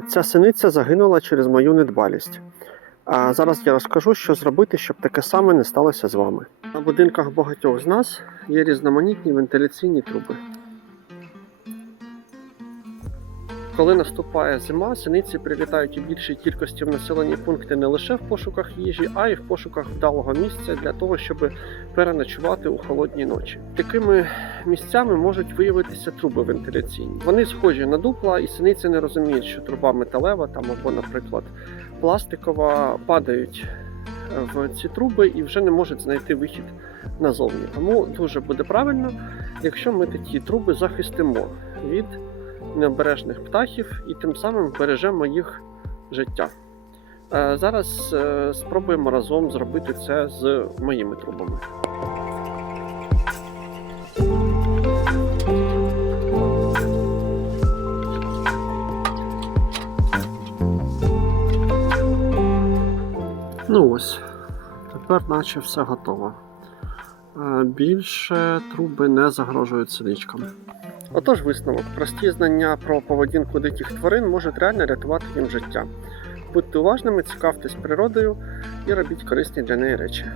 Ця синиця загинула через мою недбалість. А зараз я розкажу, що зробити, щоб таке саме не сталося з вами. На будинках багатьох з нас є різноманітні вентиляційні труби. Коли наступає зима, синиці прилітають у більшій кількості в населені пункти не лише в пошуках їжі, а й в пошуках вдалого місця для того, щоб переночувати у холодні ночі. Такими місцями можуть виявитися труби вентиляційні. Вони схожі на дупла, і синиці не розуміють, що труба металева там або, наприклад, пластикова падають в ці труби і вже не можуть знайти вихід назовні. Тому дуже буде правильно, якщо ми такі труби захистимо від необережних птахів і тим самим бережемо їх життя. Е, Зараз е, спробуємо разом зробити це з моїми трубами. Ну ось, тепер наче все готово. Е, Більше труби не загрожують синичкам. Отож, висновок: прості знання про поведінку диких тварин можуть реально рятувати їм життя. Будьте уважними, цікавтесь природою і робіть корисні для неї речі.